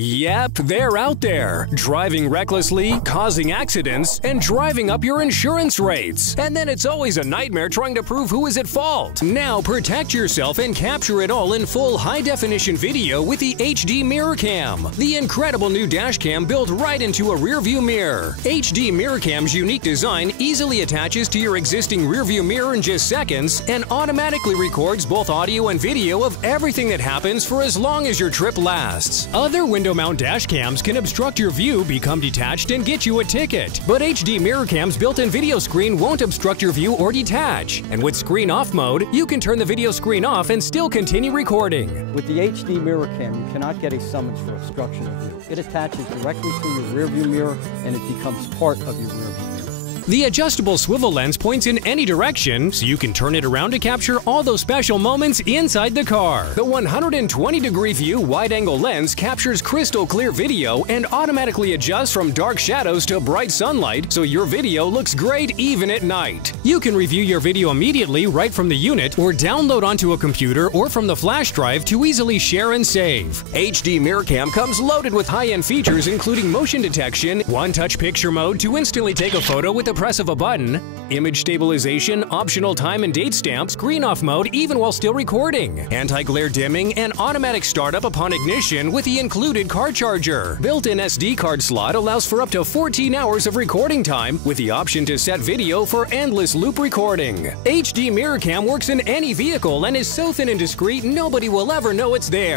Yep, they're out there, driving recklessly, causing accidents, and driving up your insurance rates. And then it's always a nightmare trying to prove who is at fault. Now protect yourself and capture it all in full high-definition video with the HD Mirror Cam, the incredible new dash cam built right into a rearview mirror. HD Mirror Cam's unique design easily attaches to your existing rearview mirror in just seconds and automatically records both audio and video of everything that happens for as long as your trip lasts. Other window mount dash cams can obstruct your view, become detached, and get you a ticket. But HD Mirror Cam's built-in video screen won't obstruct your view or detach. And with screen off mode, you can turn the video screen off and still continue recording. With the HD Mirror Cam, you cannot get a summons for obstruction of view. It attaches directly to your rearview mirror and it becomes part of your rearview mirror. The adjustable swivel lens points in any direction, so you can turn it around to capture all those special moments inside the car. The 120-degree view wide-angle lens captures crystal clear video and automatically adjusts from dark shadows to bright sunlight, so your video looks great even at night. You can review your video immediately right from the unit or download onto a computer or from the flash drive to easily share and save. HD Mirror Cam comes loaded with high-end features including motion detection, one-touch picture mode to instantly take a photo with the press of a button, image stabilization, optional time and date stamp, screen off mode even while still recording, anti-glare dimming, and automatic startup upon ignition with the included car charger. Built-in SD card slot allows for up to 14 hours of recording time with the option to set video for endless loop recording. HD Mirror Cam works in any vehicle and is so thin and discreet nobody will ever know it's there.